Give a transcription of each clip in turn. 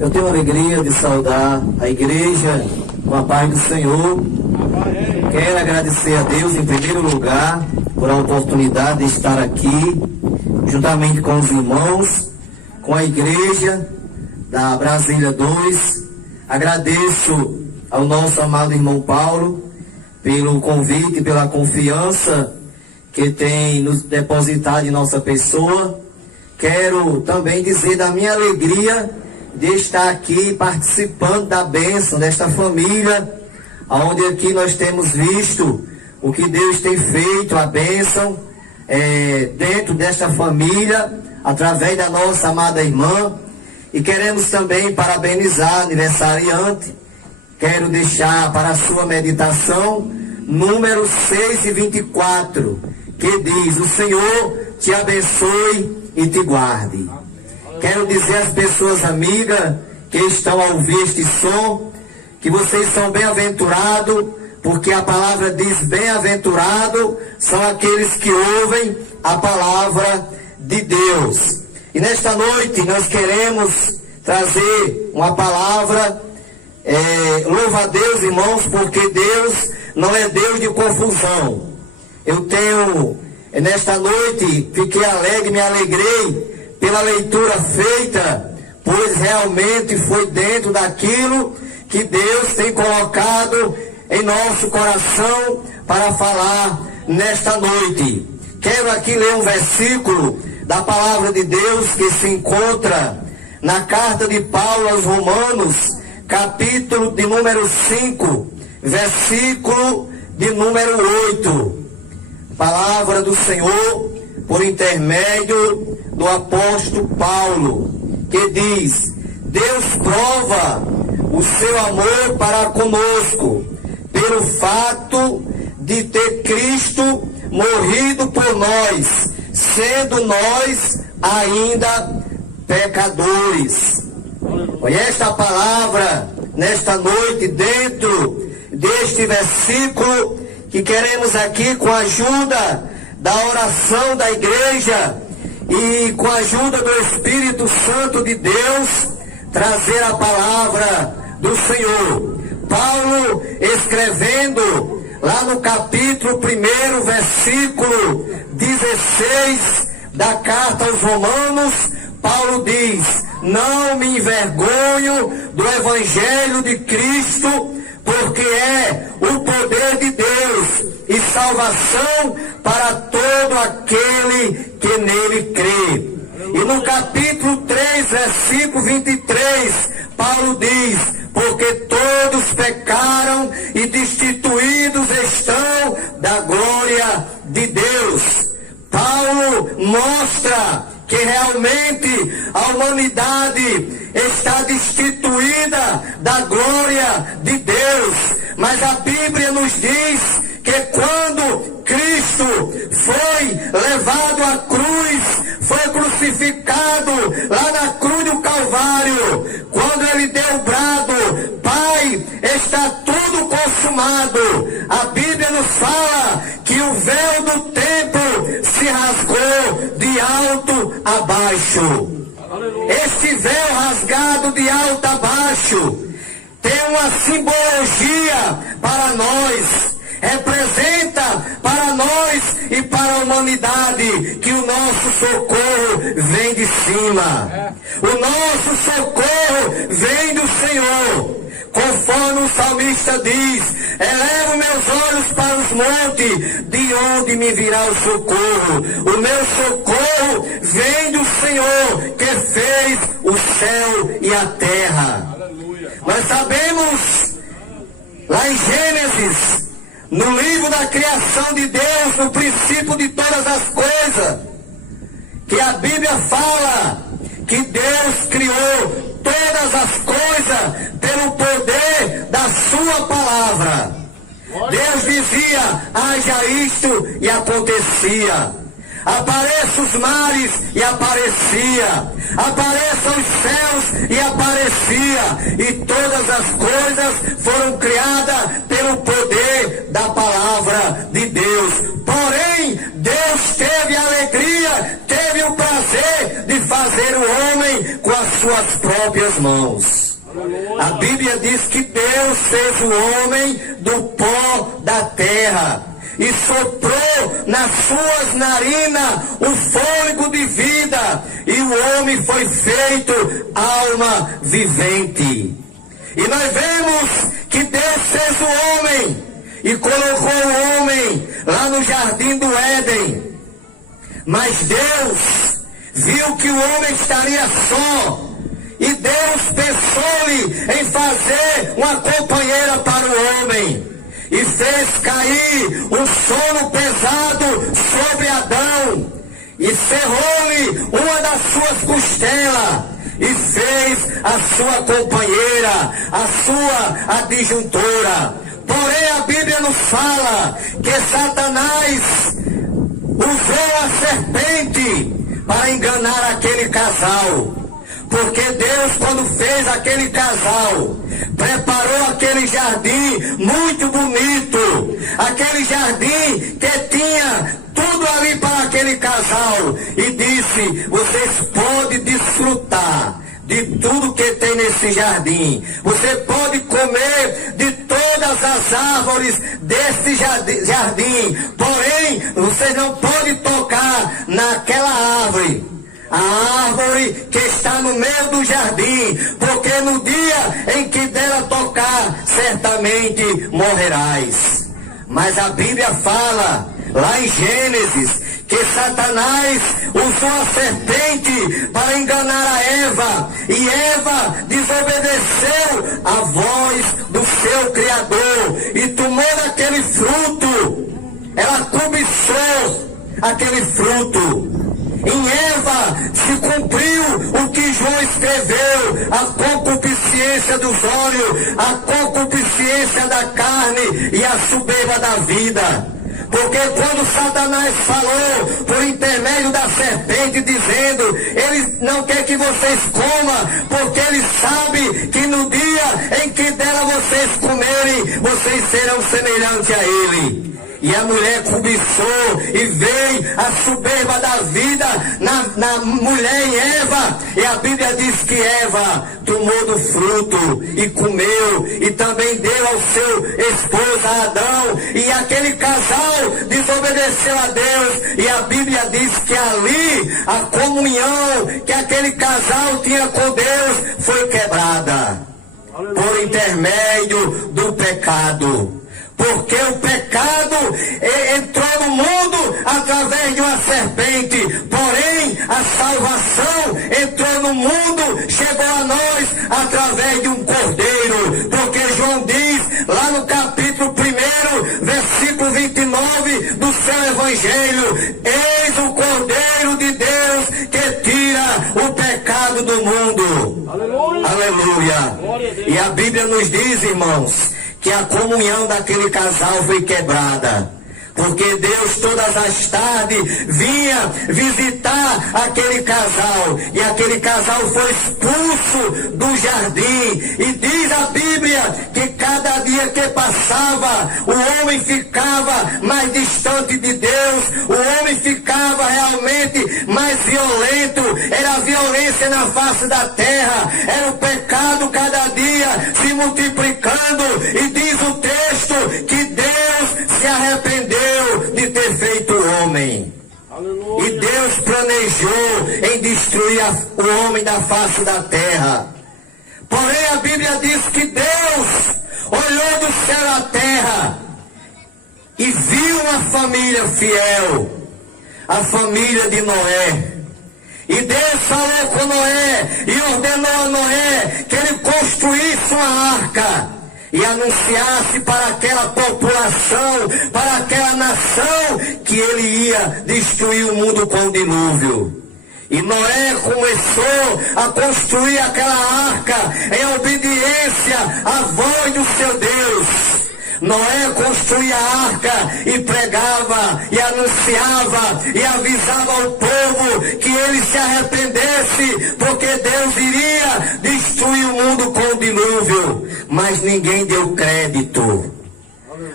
Eu tenho a alegria de saudar a igreja com a paz do Senhor. Quero agradecer a Deus em primeiro lugar por a oportunidade de estar aqui, juntamente com os irmãos, com a igreja da Brasília 2. Agradeço ao nosso amado irmão Paulo pelo convite, pela confiança que tem nos depositado em nossa pessoa. Quero também dizer da minha alegria de estar aqui participando da bênção desta família, onde aqui nós temos visto o que Deus tem feito, a bênção dentro desta família, através da nossa amada irmã. E queremos também parabenizar a aniversariante. Quero deixar para a sua meditação número 6:24, que diz: o Senhor te abençoe e te guarde. Quero dizer às pessoas amigas que estão a ouvir este som, que vocês são bem-aventurados, porque a palavra diz: bem-aventurado são aqueles que ouvem a palavra de Deus. E nesta noite nós queremos trazer uma palavra, louva a Deus, irmãos, porque Deus não é Deus de confusão. Eu tenho, nesta noite, fiquei alegre, me alegrei pela leitura feita, pois realmente foi dentro daquilo que Deus tem colocado em nosso coração para falar nesta noite. Quero aqui ler um versículo da palavra de Deus que se encontra na carta de Paulo aos Romanos, capítulo de número 5, versículo de número 8. Palavra do Senhor por intermédio do apóstolo Paulo, que diz: Deus prova o seu amor para conosco pelo fato de ter Cristo morrido por nós, sendo nós ainda pecadores. Olha esta palavra nesta noite, dentro deste versículo, que queremos aqui, com a ajuda da oração da igreja e com a ajuda do Espírito Santo de Deus, trazer a palavra do Senhor. Paulo, escrevendo lá no capítulo 1, versículo 16 da carta aos Romanos, Paulo diz: não me envergonho do Evangelho de Cristo, porque é o poder de Deus e salvação para todo aquele que nele crê. E no capítulo 3, versículo 23, Paulo diz: porque todos pecaram e destituídos estão da glória de Deus. Paulo mostra que realmente a humanidade está destituída da glória de Deus. Mas a Bíblia nos diz que quando Cristo foi levado à cruz, foi crucificado lá na cruz do Calvário, quando ele deu o brado: Pai, está tudo consumado, a Bíblia nos fala que o véu do templo se rasgou de alto a baixo. Este véu rasgado de alto a baixo tem uma simbologia para nós, representa para nós e para a humanidade que o nosso socorro vem de cima. O nosso socorro vem do Senhor. Conforme o salmista diz: elevo meus olhos para os montes, de onde me virá o socorro? O meu socorro vem do Senhor, que fez o céu e a terra. Aleluia. Nós sabemos, lá em Gênesis, no livro da criação de Deus, no princípio de todas as coisas, que a Bíblia fala que Deus criou todas as coisas pelo poder da sua palavra. Deus dizia: haja isto, e acontecia. Apareçam os mares, e aparecia. Apareçam os céus, e aparecia. E todas as coisas foram criadas pelo poder da palavra de Deus. Porém, Deus teve a alegria, teve o prazer de fazer o homem com a suas próprias mãos. A Bíblia diz que Deus fez o homem do pó da terra e soprou nas suas narinas o fôlego de vida, e o homem foi feito alma vivente. E nós vemos que Deus fez o homem e colocou o homem lá no jardim do Éden. Mas Deus viu que o homem estaria só, e Deus pensou-lhe em fazer uma companheira para o homem, e fez cair um sono pesado sobre Adão, e cerrou-lhe uma das suas costelas, e fez a sua companheira, a sua adjuntora. Porém, a Bíblia nos fala que Satanás usou a serpente para enganar aquele casal. Porque Deus, quando fez aquele casal, preparou aquele jardim muito bonito, aquele jardim que tinha tudo ali para aquele casal, e disse: vocês podem desfrutar de tudo que tem nesse jardim, você pode comer de todas as árvores desse jardim, porém vocês não podem tocar naquela árvore, a árvore que está no meio do jardim, porque no dia em que dela tocar, certamente morrerás. Mas a Bíblia fala, lá em Gênesis, que Satanás usou a serpente para enganar a Eva, e Eva desobedeceu a voz do seu Criador, e tomando aquele fruto, ela cobiçou aquele fruto. Em Eva se cumpriu o que João escreveu: a concupiscência dos olhos, a concupiscência da carne e a soberba da vida. Porque quando Satanás falou por intermédio da serpente, dizendo: ele não quer que vocês comam, porque ele sabe que no dia em que dela vocês comerem, vocês serão semelhantes a ele. E a mulher cobiçou, e veio a soberba da vida na mulher em Eva. E a Bíblia diz que Eva tomou do fruto e comeu, e também deu ao seu esposo Adão. E aquele casal desobedeceu a Deus. E a Bíblia diz que ali a comunhão que aquele casal tinha com Deus foi quebrada por intermédio do pecado. Porque o pecado entrou no mundo através de uma serpente, porém a salvação entrou no mundo, chegou a nós através de um cordeiro. Porque João diz lá no capítulo 1, versículo 29 do seu evangelho: eis o cordeiro de Deus que tira o pecado do mundo. Aleluia! Aleluia. E a Bíblia nos diz, irmãos, que a comunhão daquele casal foi quebrada, porque Deus todas as tardes vinha visitar aquele casal, e aquele casal foi expulso do jardim. E diz a Bíblia que cada dia que passava, o homem ficava mais distante de Deus, o homem ficava realmente mais violento, era a violência na face da terra, era o pecado cada dia se multiplicando. E diz o texto que Deus se arrependeu de ter feito o homem. Aleluia. E Deus planejou em destruir o homem da face da terra. Porém a Bíblia diz que Deus olhou do céu à terra e viu uma família fiel, a família de Noé. E Deus falou com Noé e ordenou a Noé que ele construísse uma arca e anunciasse para aquela população, para aquela nação, que ele ia destruir o mundo com o dilúvio. E Noé começou a construir aquela arca em obediência à voz do seu Deus. Noé construía a arca e pregava e anunciava e avisava ao povo que ele se arrependesse, porque Deus iria destruir o mundo com o dilúvio. Mas ninguém deu crédito.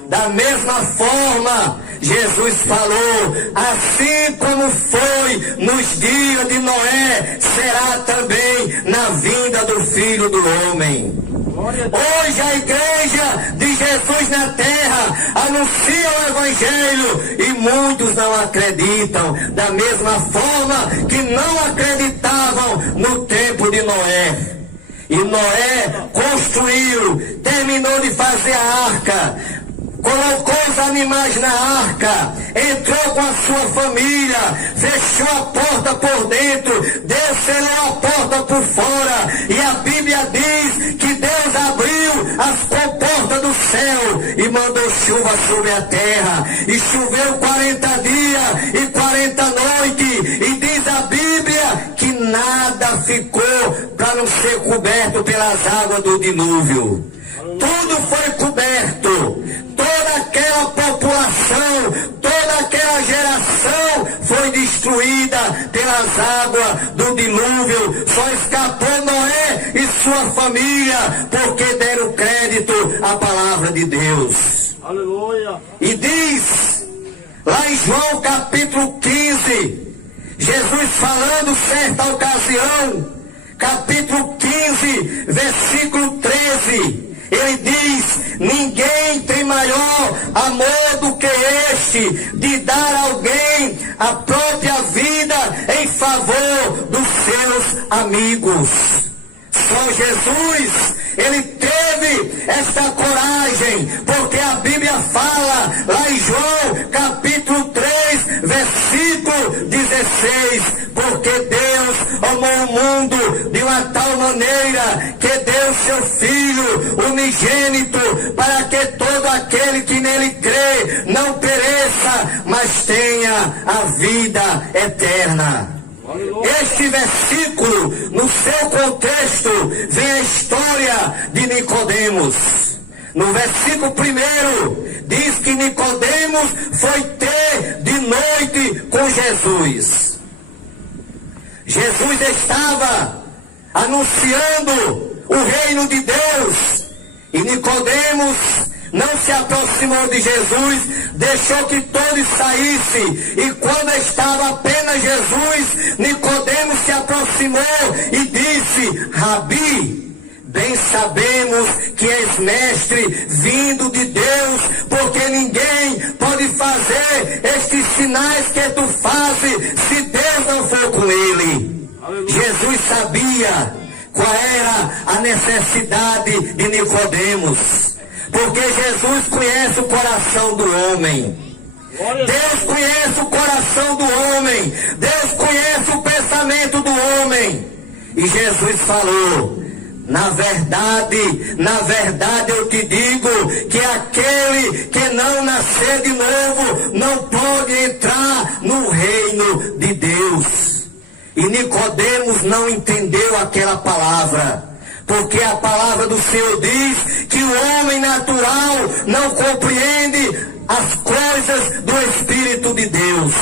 Da mesma forma, Jesus falou: assim como foi nos dias de Noé, será também na o Filho do Homem. Hoje a igreja de Jesus na terra anuncia o Evangelho e muitos não acreditam, da mesma forma que não acreditavam no tempo de Noé. E Noé construiu, terminou de fazer a arca, colocou os animais na arca, entrou com a sua família, fechou a porta por dentro, desceu a porta por fora, e a Bíblia diz que Deus abriu as comportas do céu e mandou chuva sobre a terra, e choveu 40 dias e 40 noites, e diz a Bíblia que nada ficou para não ser coberto pelas águas do dilúvio. Tudo foi coberto, toda aquela população, toda aquela geração foi destruída pelas águas do dilúvio. Só escapou Noé e sua família, porque deram crédito à palavra de Deus. Aleluia. E diz, lá em João capítulo 15, Jesus falando certa ocasião, capítulo 15, versículo 13, ele diz: ninguém tem maior amor do que este, de dar a alguém a própria vida em favor dos seus amigos. Só Jesus, ele teve esta coragem, porque a Bíblia fala, lá em João capítulo 3, versículo 16, porque Deus amou o mundo de uma tal maneira que deu seu Filho unigênito, para que todo aquele que nele crê não pereça, mas tenha a vida eterna. Este versículo, no seu contexto, vem a história de Nicodemos. No versículo 1, diz que Nicodemos foi ter de noite com Jesus. Jesus estava anunciando o reino de Deus, e Nicodemos não se aproximou de Jesus, deixou que todos saíssem, e quando estava apenas Jesus, Nicodemos se aproximou e disse: Rabi, bem sabemos que és mestre vindo de Deus, porque ninguém pode fazer estes sinais que tu fazes se Deus não for com ele. Aleluia. Jesus sabia qual era a necessidade de Nicodemos, porque Jesus conhece o coração do homem. Deus conhece o coração do homem. Deus conhece o pensamento do homem. E Jesus falou: na verdade eu te digo que aquele que não nascer de novo não pode entrar no reino de Deus. E Nicodemos não entendeu aquela palavra, porque a palavra do Senhor diz que o homem natural não compreende as coisas do Espírito de Deus.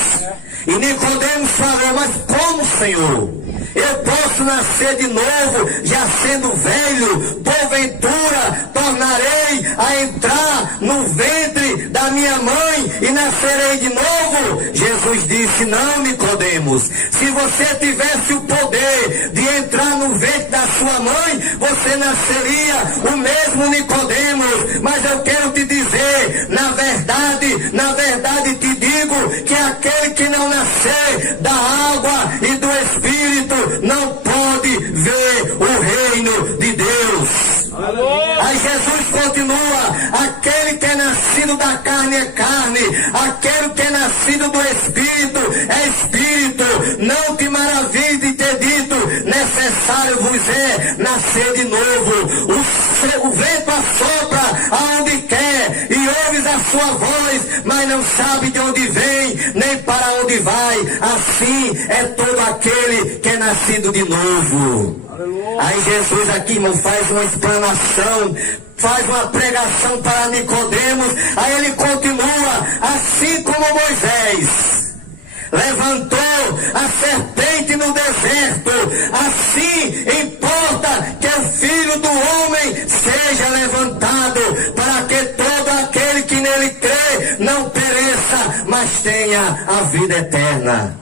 E Nicodemos falou: mas como, Senhor? Eu posso nascer de novo, já sendo velho? Porventura tornarei a entrar no ventre da minha mãe e nascerei de novo? Jesus disse: não, Nicodemos, se você tivesse o poder de entrar no ventre da sua mãe, você nasceria o mesmo Nicodemos. Mas eu quero te dizer, na verdade te digo que aquele que não nascer da água e do Espírito não pode ver o reino de Deus. Alô? Aí Jesus continua: aquele que é nascido da carne é carne, aquele que é nascido do Espírito é Espírito. Não te maravilhe de ter dito: necessário vos é nascer de novo. O vento assopra aonde quer e ouves a sua voz, mas não sabe de onde vem nem para onde vai. Assim é todo aquele que é nascido de novo. Aí Jesus aqui, irmão, faz uma explanação, faz uma pregação para Nicodemos. Aí ele continua: assim como Moisés levantou a serpente no deserto, assim importa que o Filho do Homem seja levantado, para que todo aquele que nele crê não pereça, mas tenha a vida eterna.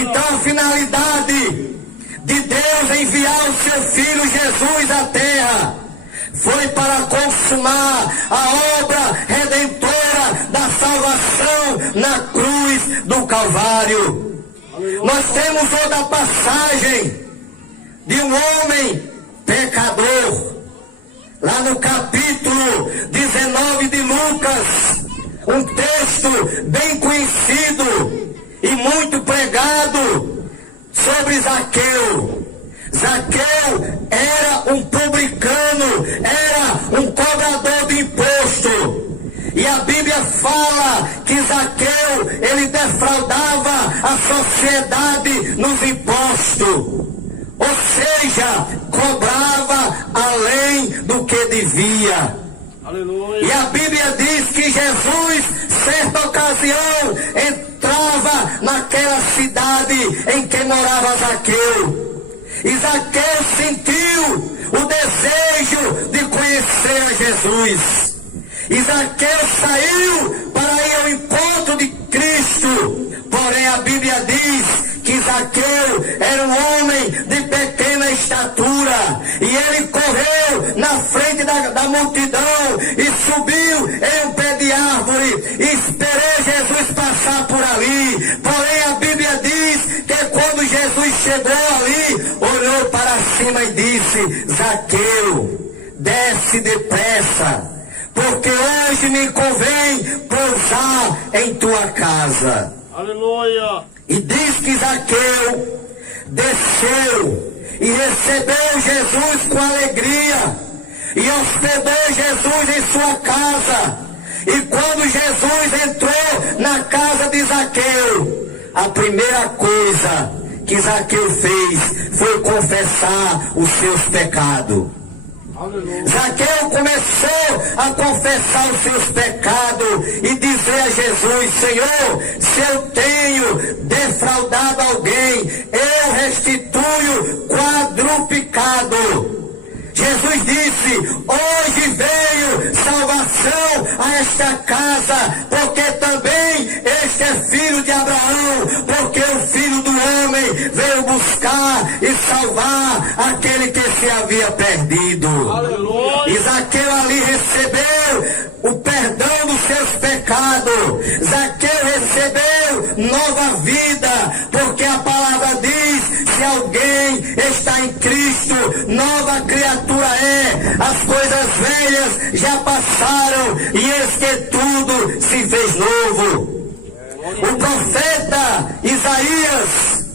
Então a finalidade de Deus em enviar o seu Filho Jesus à terra, foi para consumar a obra redentora da salvação na cruz do Calvário. Nós temos outra passagem de um homem pecador, lá no capítulo 19 de Lucas, um texto bem conhecido e muito pregado sobre Zaqueu. Zaqueu era um publicano, era um cobrador de imposto. E a Bíblia fala que Zaqueu, ele defraudava a sociedade nos impostos. Ou seja, cobrava além do que devia. Aleluia. E a Bíblia diz que Jesus, certa ocasião, entrava naquela cidade em que morava Zaqueu. E Zaqueu sentiu o desejo de conhecer a Jesus. E Zaqueu saiu para ir ao encontro de Cristo. Porém a Bíblia diz que Zaqueu era um homem de pequena estatura. E ele correu na frente da multidão e subiu em um pé de árvore. E esperou Jesus passar por ali. Porém a Bíblia diz que quando Jesus chegou ali, olhou para cima e disse: Zaqueu, desce depressa, porque hoje me convém pousar em tua casa. Aleluia. E diz que Zaqueu desceu e recebeu Jesus com alegria e hospedou Jesus em sua casa. E quando Jesus entrou na casa de Zaqueu, a primeira coisa que Zaqueu fez foi confessar os seus pecados. Zaqueu começou a confessar os seus pecados e dizer a Jesus: Senhor, se eu tenho defraudado alguém, eu restituo quadruplicado. Jesus disse: hoje veio salvação a esta casa, porque também este é filho de Abraão, porque o Filho do Homem veio buscar e salvar aquele que se havia perdido. Aleluia. E Zaqueu ali recebeu o perdão dos seus pecados. Zaqueu recebeu nova vida, porque a palavra diz: se alguém está em Cristo, nova criatura é. As coisas velhas já passaram e eis que tudo se fez novo. O profeta Isaías,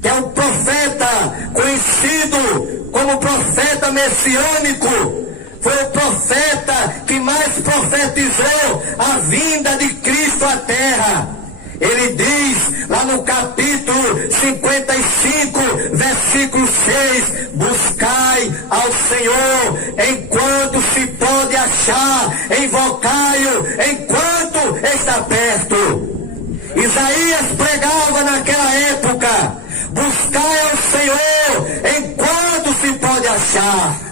que é um profeta conhecido como profeta messiânico, foi o profeta que mais profetizou a vinda de Cristo à terra. Ele diz lá no capítulo 55, versículo 6: buscai ao Senhor enquanto se pode achar, invocai-o enquanto está perto. Isaías pregava naquela época: buscai ao Senhor enquanto se pode achar.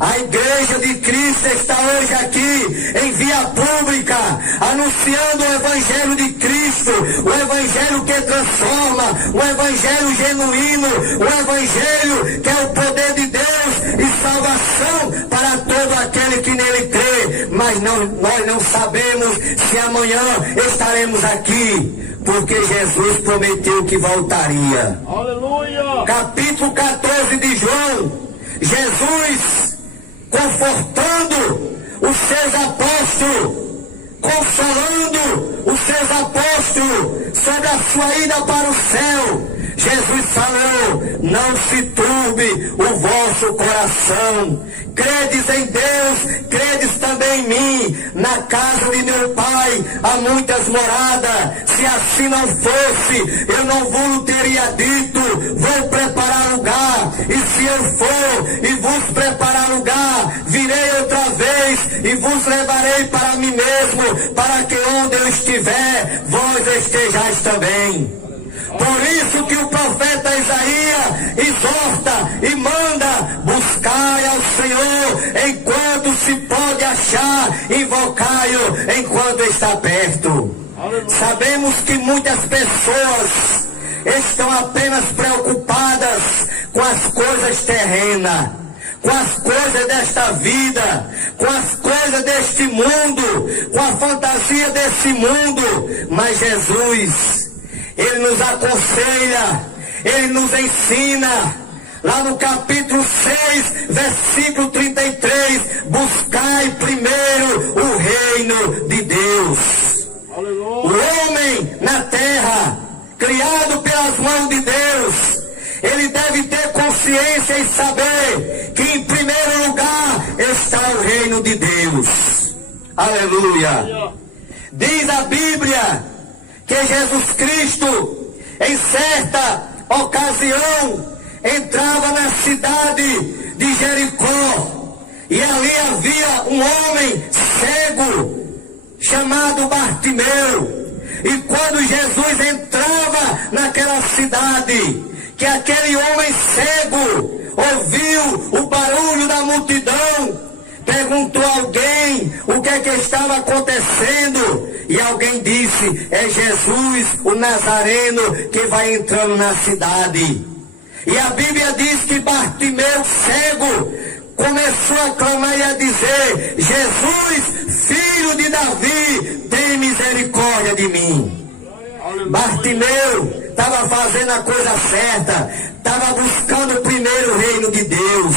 A igreja de Cristo está hoje aqui em via pública, anunciando o Evangelho de Cristo, o Evangelho que transforma, o Evangelho genuíno, o Evangelho que é o poder de Deus e salvação para todo aquele que nele crê. Mas nós não sabemos se amanhã estaremos aqui, porque Jesus prometeu que voltaria. Aleluia! Capítulo 14 de João, Jesus confortando os seus apóstolos, consolando os seus apóstolos sobre a sua ida para o céu. Jesus falou: não se turbe o vosso coração, credes em Deus, credes também em mim. Na casa de meu Pai há muitas moradas, se assim não fosse, eu não vos teria dito: vou preparar lugar, e se eu for e vos preparar lugar, virei outra vez e vos levarei para mim mesmo, para que onde eu estiver, vós estejais também. Por isso que o profeta Isaías exorta e manda: buscai ao Senhor enquanto se pode achar, invocai-o enquanto está perto. Sabemos que muitas pessoas estão apenas preocupadas com as coisas terrena, com as coisas desta vida, com as coisas deste mundo, com a fantasia desse mundo. Mas Jesus, Ele nos aconselha, Ele nos ensina, lá no capítulo 6, versículo 33, buscai primeiro o reino de Deus. Aleluia. O homem na terra, criado pelas mãos de Deus, ele deve ter consciência e saber que em primeiro lugar está o reino de Deus. Aleluia. Diz a Bíblia que Jesus Cristo, em certa ocasião, entrava na cidade de Jericó, e ali havia um homem cego chamado Bartimeu. E quando Jesus entrava naquela cidade, que aquele homem cego ouviu o barulho da multidão, perguntou a alguém o que é que estava acontecendo, e alguém disse: é Jesus o Nazareno que vai entrando na cidade. E a Bíblia diz que Bartimeu, cego, começou a clamar e a dizer: Jesus, filho de Davi, tem misericórdia de mim. Bartimeu estava fazendo a coisa certa, estava buscando primeiro o reino de Deus.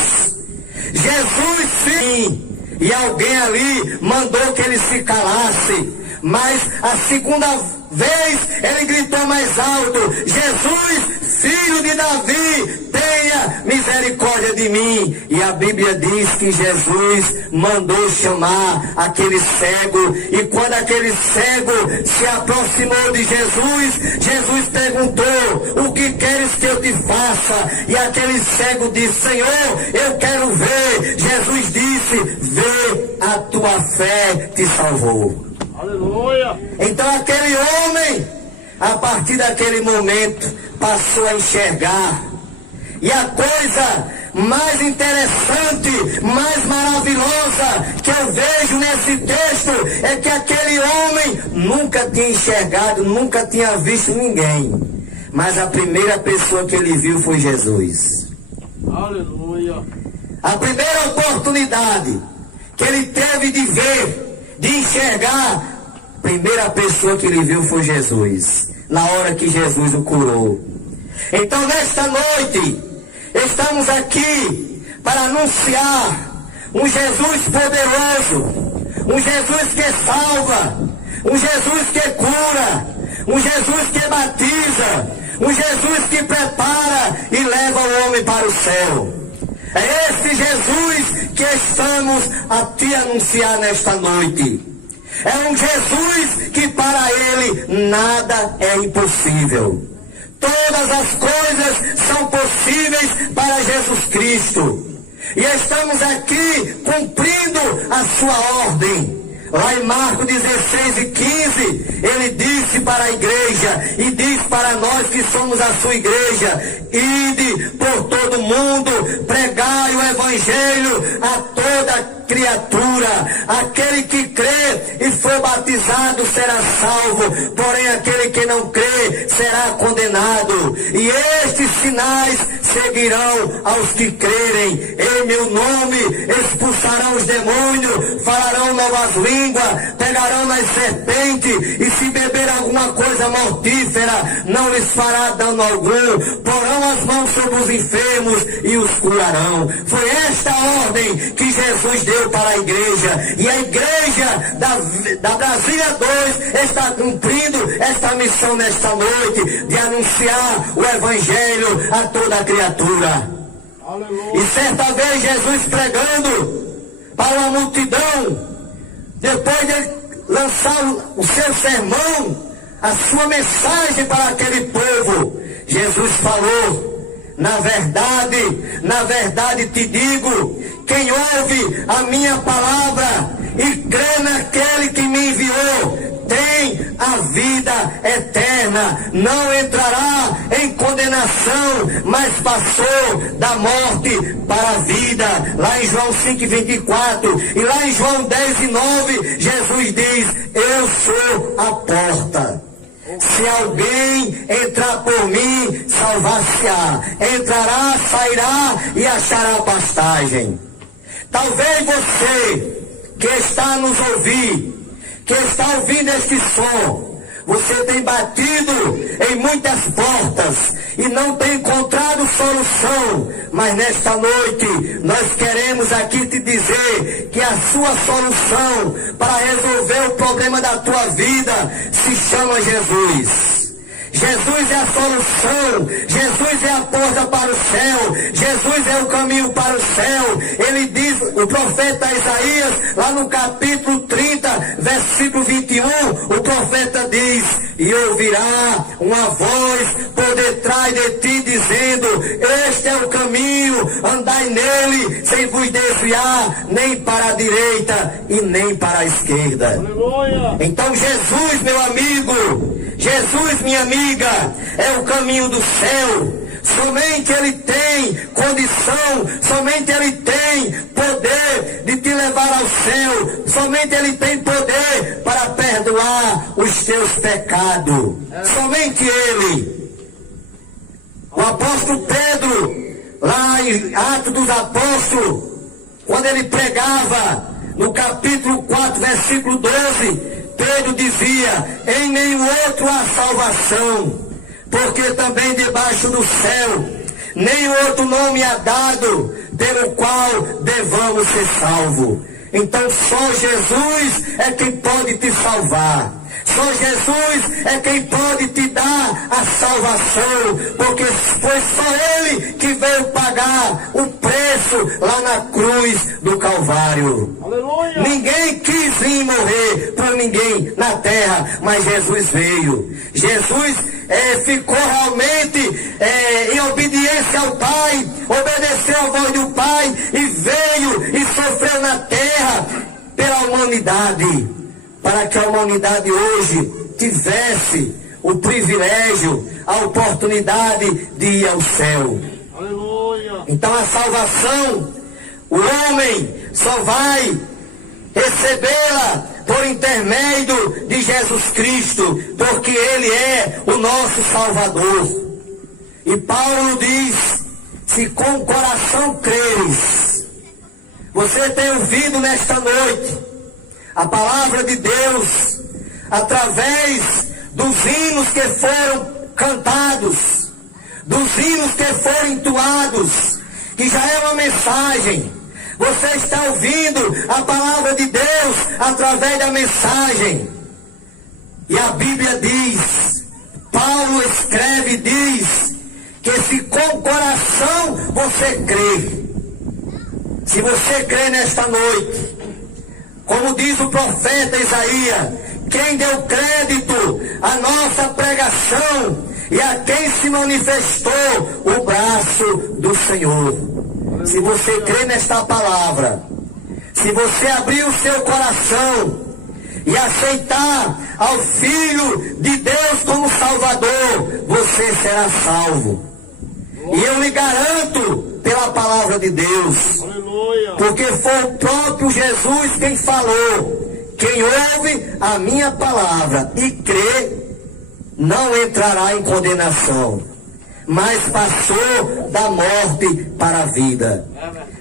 Jesus, sim, e alguém ali mandou que ele se calasse, mas a segunda vez ele gritou mais alto: Jesus, filho de Davi, tenha misericórdia de mim. E a Bíblia diz que Jesus mandou chamar aquele cego, e quando aquele cego se aproximou de Jesus, Jesus perguntou: o que queres que eu te faça? E aquele cego disse: Senhor, eu quero ver. Jesus disse: vê, a tua fé te salvou. Aleluia. Então aquele homem, a partir daquele momento, passou a enxergar. E a coisa mais interessante, mais maravilhosa que eu vejo nesse texto é que aquele homem nunca tinha enxergado, nunca tinha visto ninguém, mas a primeira pessoa que ele viu foi Jesus. Aleluia. A primeira oportunidade que ele teve de ver, de enxergar, a primeira pessoa que ele viu foi Jesus, na hora que Jesus o curou. Então nesta noite estamos aqui para anunciar um Jesus poderoso, um Jesus que salva, um Jesus que cura, um Jesus que batiza, um Jesus que prepara e leva o homem para o céu. É esse Jesus que estamos a te anunciar nesta noite. É um Jesus que para ele nada é impossível. Todas as coisas são possíveis para Jesus Cristo. E estamos aqui cumprindo a sua ordem. Lá em Marcos 16 e 15, ele disse para a igreja, e diz para nós que somos a sua igreja: ide por todo mundo, pregai o evangelho a toda criatura. Aquele que crê e for batizado será salvo, porém aquele que não crê será condenado. E estes sinais seguirão aos que crerem. Em meu nome expulsarão os demônios, falarão novas línguas, pegarão nas serpentes, e se beber alguma coisa mortífera não lhes fará dano algum, porão as mãos sobre os enfermos e os curarão. Foi esta a ordem que Jesus deu para a igreja, e a igreja da Brasília 2 está cumprindo esta missão nesta noite, de anunciar o evangelho a toda criatura. Aleluia. E certa vez Jesus pregando para uma multidão, depois de lançar o seu sermão, a sua mensagem para aquele povo, Jesus falou: na verdade te digo, quem ouve a minha palavra e crê naquele que me enviou, tem a vida eterna, não entrará em condenação, mas passou da morte para a vida. Lá em João 5,24, e lá em João 10,9, Jesus diz: eu sou a porta. Se alguém entrar por mim, salvar-se-á. Entrará, sairá e achará pastagem. Talvez você que está nos ouvindo, que está ouvindo este som, você tem batido em muitas portas e não tem encontrado solução, mas nesta noite nós queremos aqui te dizer que a sua solução para resolver o problema da tua vida se chama Jesus. Jesus é a solução, Jesus é a porta para o céu, Jesus é o caminho para o céu. Ele diz, o profeta Isaías, lá no capítulo 30, versículo 21, o profeta diz: e ouvirá uma voz por detrás de ti dizendo, este é o caminho, andai nele, sem vos desviar, nem para a direita e nem para a esquerda. Aleluia. Então Jesus, meu amigo, Jesus, minha amiga, é o caminho do céu. Somente Ele tem condição, somente Ele tem poder de te levar ao céu, somente Ele tem poder para perdoar os teus pecados. Somente Ele. O apóstolo Pedro, lá em Atos dos Apóstolos, quando ele pregava no capítulo 4, versículo 12, Pedro dizia, em nenhum outro há salvação, porque também debaixo do céu, nenhum outro nome é dado, pelo qual devamos ser salvos. Então só Jesus é quem pode te salvar. Só Jesus é quem pode te dar a salvação, porque foi só Ele que veio pagar o preço lá na cruz do Calvário. Aleluia. Ninguém quis vir morrer por ninguém na terra, mas Jesus veio. Jesus ficou realmente em obediência ao Pai, obedeceu a voz do Pai e veio e sofreu na terra pela humanidade, para que a humanidade hoje tivesse o privilégio, a oportunidade de ir ao céu. Aleluia. Então a salvação, o homem só vai recebê-la por intermédio de Jesus Cristo, porque Ele é o nosso Salvador. E Paulo diz, se com o coração creres, você tem ouvido nesta noite a palavra de Deus, através dos hinos que foram cantados, dos hinos que foram entoados, que já é uma mensagem. Você está ouvindo a palavra de Deus através da mensagem. E a Bíblia diz, Paulo escreve e diz, que se com o coração você crê, se você crê nesta noite, como diz o profeta Isaías, quem deu crédito à nossa pregação e a quem se manifestou o braço do Senhor. Se você crê nesta palavra, se você abrir o seu coração e aceitar ao Filho de Deus como Salvador, você será salvo. E eu lhe garanto pela palavra de Deus, porque foi o próprio Jesus quem falou, quem ouve a minha palavra e crê, não entrará em condenação, mas passou da morte para a vida.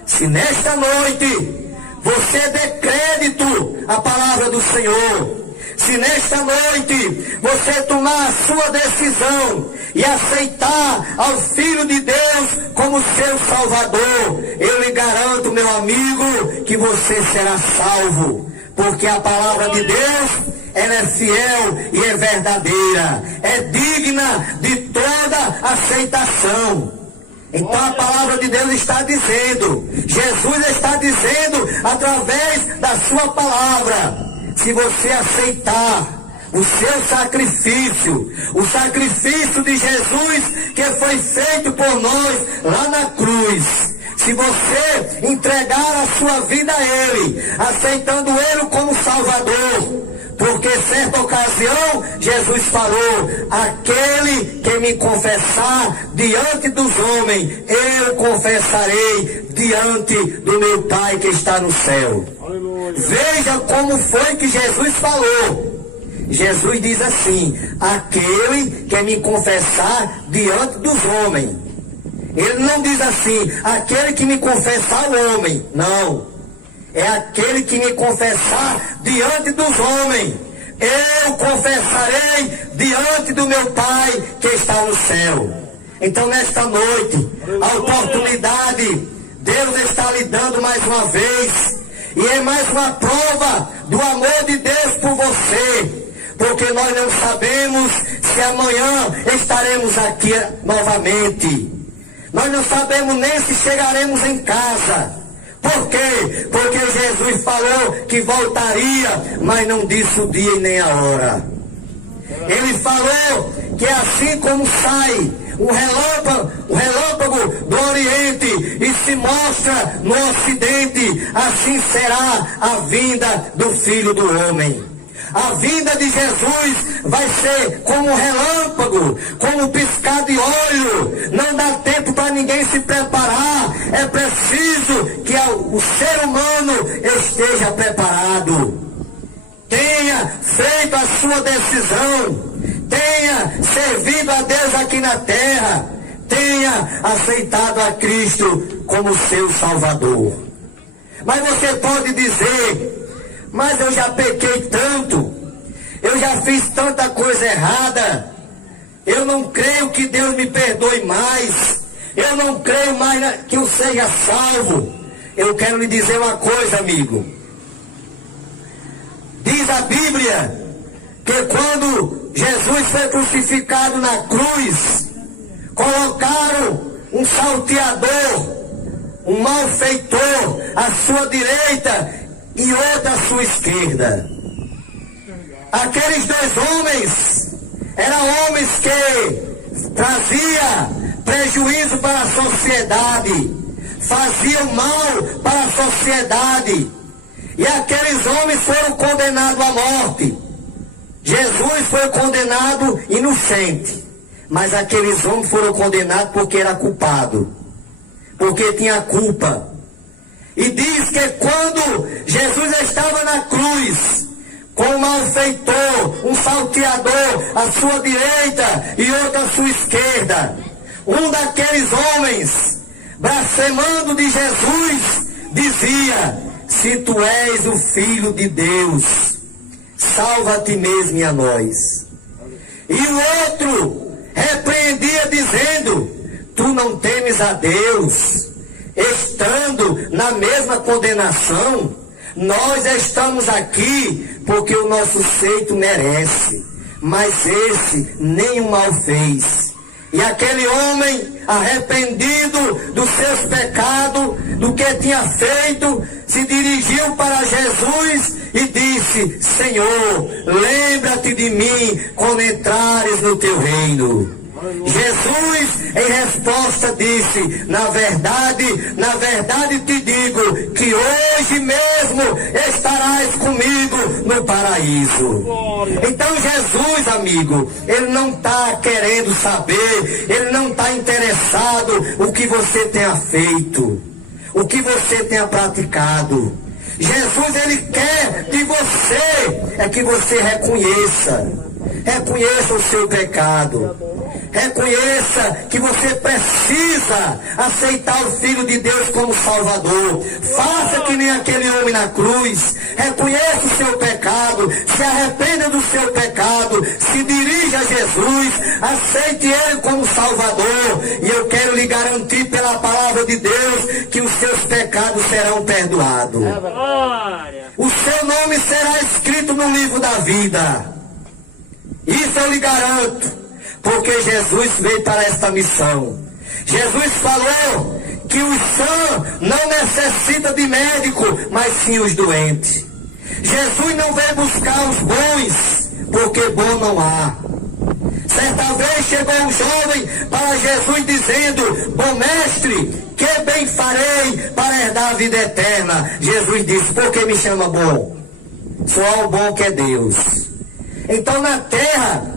Se nesta noite você dê crédito à palavra do Senhor, se nesta noite você tomar a sua decisão e aceitar ao Filho de Deus como seu Salvador, eu lhe garanto, meu amigo, que você será salvo, porque a palavra de Deus, ela é fiel e é verdadeira, é digna de toda aceitação. Então a palavra de Deus está dizendo, Jesus está dizendo através da sua palavra, se você aceitar o seu sacrifício, o sacrifício de Jesus que foi feito por nós lá na cruz, se você entregar a sua vida a Ele, aceitando Ele como Salvador, porque certa ocasião Jesus falou, aquele que me confessar diante dos homens, eu confessarei diante do meu Pai que está no céu. Aleluia. Veja como foi que Jesus falou, Jesus diz assim: aquele que me confessar diante dos homens. Ele não diz assim: aquele que me confessar o homem. Não. É aquele que me confessar diante dos homens. Eu confessarei diante do meu Pai que está no céu. Então, nesta noite, a oportunidade Deus está lhe dando mais uma vez. E é mais uma prova do amor de Deus por você. Porque nós não sabemos se amanhã estaremos aqui novamente. Nós não sabemos nem se chegaremos em casa. Por quê? Porque Jesus falou que voltaria, mas não disse o dia e nem a hora. Ele falou que assim como sai o relâmpago do Oriente e se mostra no Ocidente, assim será a vinda do Filho do Homem. A vinda de Jesus vai ser como um relâmpago, como um piscar de olho. Não dá tempo para ninguém se preparar. É preciso que o ser humano esteja preparado. Tenha feito a sua decisão. Tenha servido a Deus aqui na terra. Tenha aceitado a Cristo como seu Salvador. Mas você pode dizer: mas eu já pequei tanto, eu já fiz tanta coisa errada, eu não creio que Deus me perdoe mais, eu não creio mais que eu seja salvo. Eu quero lhe dizer uma coisa, amigo. Diz a Bíblia que quando Jesus foi crucificado na cruz, colocaram um salteador, um malfeitor à sua direita e outra à sua esquerda. Aqueles dois homens eram homens que traziam prejuízo para a sociedade, faziam mal para a sociedade, e aqueles homens foram condenados à morte. Jesus foi condenado inocente, mas aqueles homens foram condenados porque era culpado, porque tinha culpa. E diz que quando Jesus estava na cruz, com um malfeitor, um salteador à sua direita e outro à sua esquerda, um daqueles homens, blasfemando de Jesus, dizia: se tu és o Filho de Deus, salva a ti mesmo e a nós. E o outro repreendia dizendo: tu não temes a Deus. Estando na mesma condenação, nós estamos aqui porque o nosso feito merece, mas esse nenhum mal fez. E aquele homem, arrependido dos seus pecados, do que tinha feito, se dirigiu para Jesus e disse: Senhor, lembra-te de mim quando entrares no teu reino. Jesus, em resposta, disse: na verdade te digo que hoje mesmo estarás comigo no paraíso. Então Jesus, amigo, ele não está querendo saber, ele não está interessado o que você tenha feito, o que você tenha praticado. Jesus, ele quer de você, que você reconheça o seu pecado. Reconheça que você precisa aceitar o Filho de Deus como Salvador. Faça que nem aquele homem na cruz. Reconheça o seu pecado. Se arrependa do seu pecado. Se dirija a Jesus. Aceite Ele como Salvador. E eu quero lhe garantir pela palavra de Deus que os seus pecados serão perdoados. O seu nome será escrito no livro da vida. Isso eu lhe garanto. Porque Jesus veio para esta missão. Jesus falou que os sãos não necessitam de médico, mas sim os doentes. Jesus não veio buscar os bons, porque bom não há. Certa vez chegou um jovem para Jesus dizendo: bom mestre, que bem farei para herdar a vida eterna? Jesus disse: por que me chama bom? Só há o bom que é Deus. Então na terra,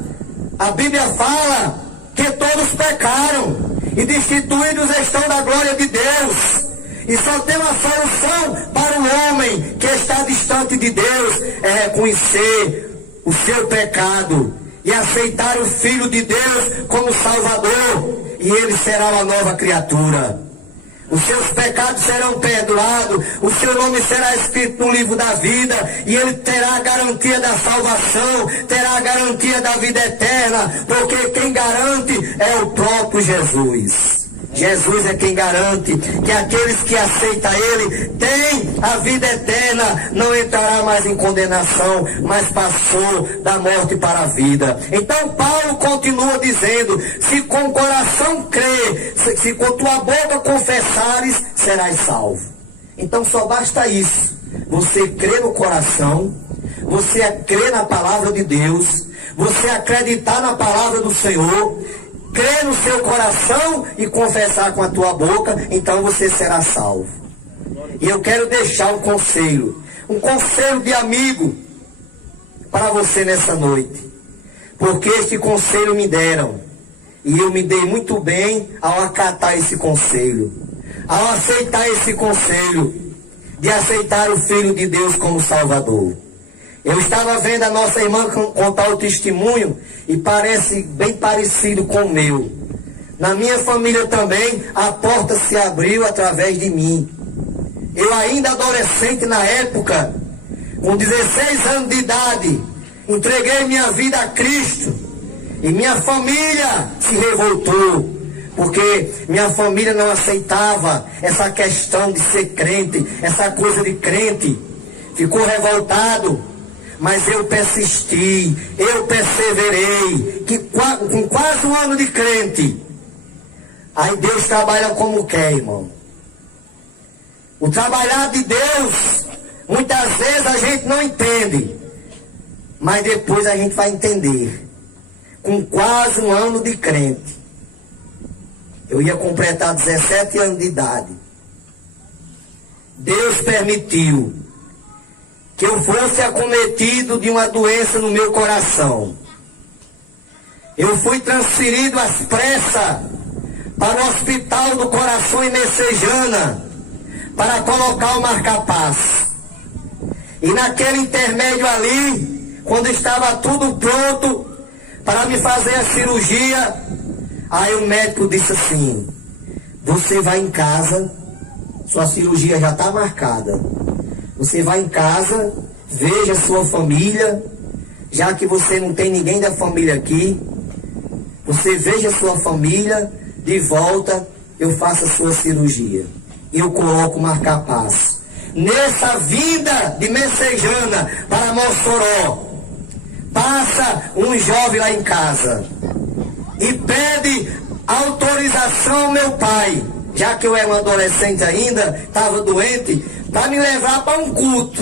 a Bíblia fala que todos pecaram e destituídos estão da glória de Deus. E só tem uma solução para o homem que está distante de Deus: é reconhecer o seu pecado e aceitar o Filho de Deus como Salvador, e ele será uma nova criatura. Os seus pecados serão perdoados, o seu nome será escrito no livro da vida, e ele terá a garantia da salvação, terá a garantia da vida eterna, porque quem garante é o próprio Jesus. Jesus é quem garante que aqueles que aceitam Ele têm a vida eterna, não entrará mais em condenação, mas passou da morte para a vida. Então Paulo continua dizendo, se com o coração crê, se com tua boca confessares, serás salvo. Então só basta isso, você crê no coração, você crê na palavra de Deus, você acreditar na palavra do Senhor, crer no seu coração e confessar com a tua boca, então você será salvo. E eu quero deixar um conselho de amigo para você nessa noite, porque este conselho me deram, e eu me dei muito bem ao acatar esse conselho, ao aceitar esse conselho, de aceitar o Filho de Deus como Salvador. Eu estava vendo a nossa irmã contar o testemunho e parece bem parecido com o meu. Na minha família também, a porta se abriu através de mim. Eu ainda adolescente na época, com 16 anos de idade, entreguei minha vida a Cristo. E minha família se revoltou, porque minha família não aceitava essa questão de ser crente, essa coisa de crente. Ficou revoltado. Mas eu persisti, eu perseverei, que com quase um ano de crente, aí Deus trabalha como quer, irmão. O trabalhar de Deus, muitas vezes a gente não entende, mas depois a gente vai entender. Com quase um ano de crente, eu ia completar 17 anos de idade, Deus permitiu que eu fosse acometido de uma doença no meu coração. Eu fui transferido às pressas para o Hospital do Coração em Messejana, para colocar o marca-passo. E naquele intermédio ali, quando estava tudo pronto para me fazer a cirurgia, aí o médico disse assim, você vai em casa, sua cirurgia já está marcada. Você vai em casa, veja sua família, já que você não tem ninguém da família aqui, você veja sua família, de volta eu faço a sua cirurgia. Eu coloco o marca-passo. Nessa vinda de Messejana para Mossoró, passa um jovem lá em casa e pede autorização ao meu pai, já que eu era um adolescente ainda, estava doente, para me levar para um culto.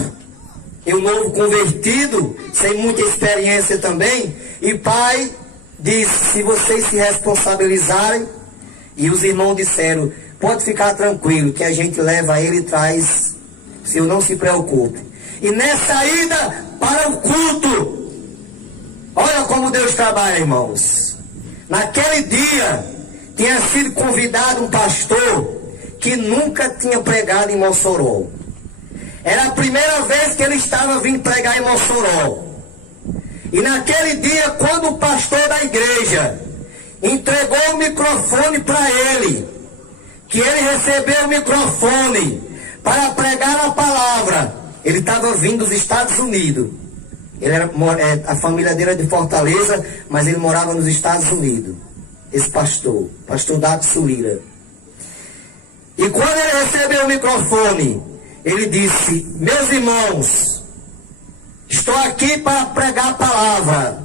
Eu novo convertido, sem muita experiência também, e pai disse, se vocês se responsabilizarem, e os irmãos disseram, pode ficar tranquilo, que a gente leva ele e traz, o senhor não se preocupe. E nessa ida para o culto, olha como Deus trabalha, irmãos. Naquele dia, tinha sido convidado um pastor que nunca tinha pregado em Mossoró. Era a primeira vez que ele estava vindo pregar em Mossoró. E naquele dia, quando o pastor da igreja entregou o microfone para ele, que ele recebeu o microfone para pregar a palavra, ele estava vindo dos Estados Unidos. A família dele era de Fortaleza, mas ele morava nos Estados Unidos. Esse pastor Daxo Lira. E quando ele recebeu o microfone, ele disse, meus irmãos, estou aqui para pregar a palavra,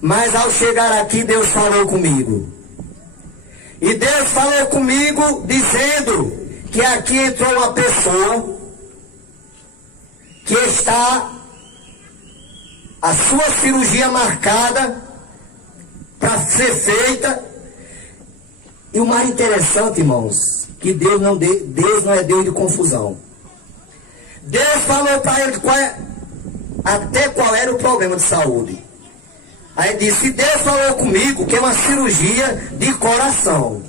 mas ao chegar aqui Deus falou comigo. E Deus falou comigo dizendo que aqui entrou uma pessoa que está a sua cirurgia marcada para ser feita. E o mais interessante, irmãos, que Deus não é Deus de confusão. Deus falou para ele até qual era o problema de saúde. Aí ele disse, Deus falou comigo que é uma cirurgia de coração.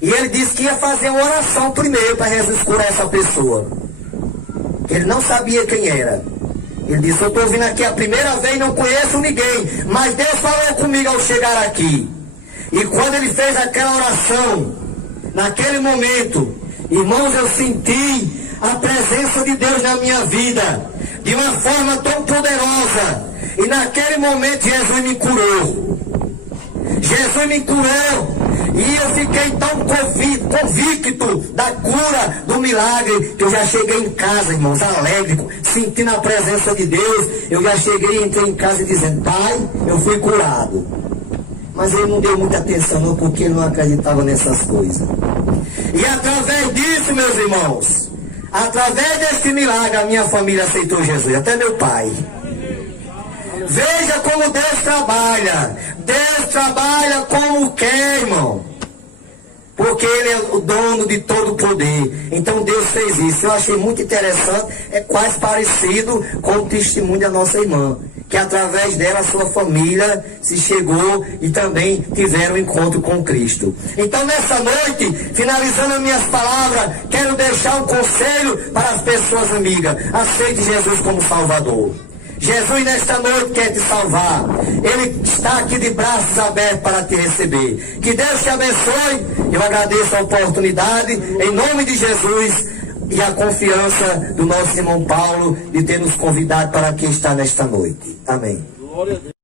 E ele disse que ia fazer uma oração primeiro para Jesus curar essa pessoa. Ele não sabia quem era. Ele disse: eu estou vindo aqui a primeira vez, não conheço ninguém, mas Deus falou comigo ao chegar aqui. E quando ele fez aquela oração, naquele momento, irmãos, eu senti a presença de Deus na minha vida, de uma forma tão poderosa. E naquele momento Jesus me curou. Jesus me curou. E eu fiquei tão convicto da cura, do milagre, que eu já cheguei em casa, irmãos, alegre, sentindo a presença de Deus. Eu já cheguei, entrei em casa dizendo: Pai, eu fui curado. Mas ele não deu muita atenção não, porque ele não acreditava nessas coisas. E através disso, meus irmãos, através desse milagre, a minha família aceitou Jesus, até meu pai. Veja como Deus trabalha. Deus trabalha como quer, irmão. Porque Ele é o dono de todo o poder. Então Deus fez isso. Eu achei muito interessante. É quase parecido com o testemunho da nossa irmã, que através dela a sua família se chegou e também tiveram um encontro com Cristo. Então nessa noite, finalizando as minhas palavras, quero deixar um conselho para as pessoas amigas. Aceite Jesus como Salvador. Jesus nesta noite quer te salvar. Ele está aqui de braços abertos para te receber. Que Deus te abençoe. Eu agradeço a oportunidade, em nome de Jesus, e a confiança do nosso irmão Paulo de ter nos convidado para aqui estar nesta noite. Amém. Glória a Deus.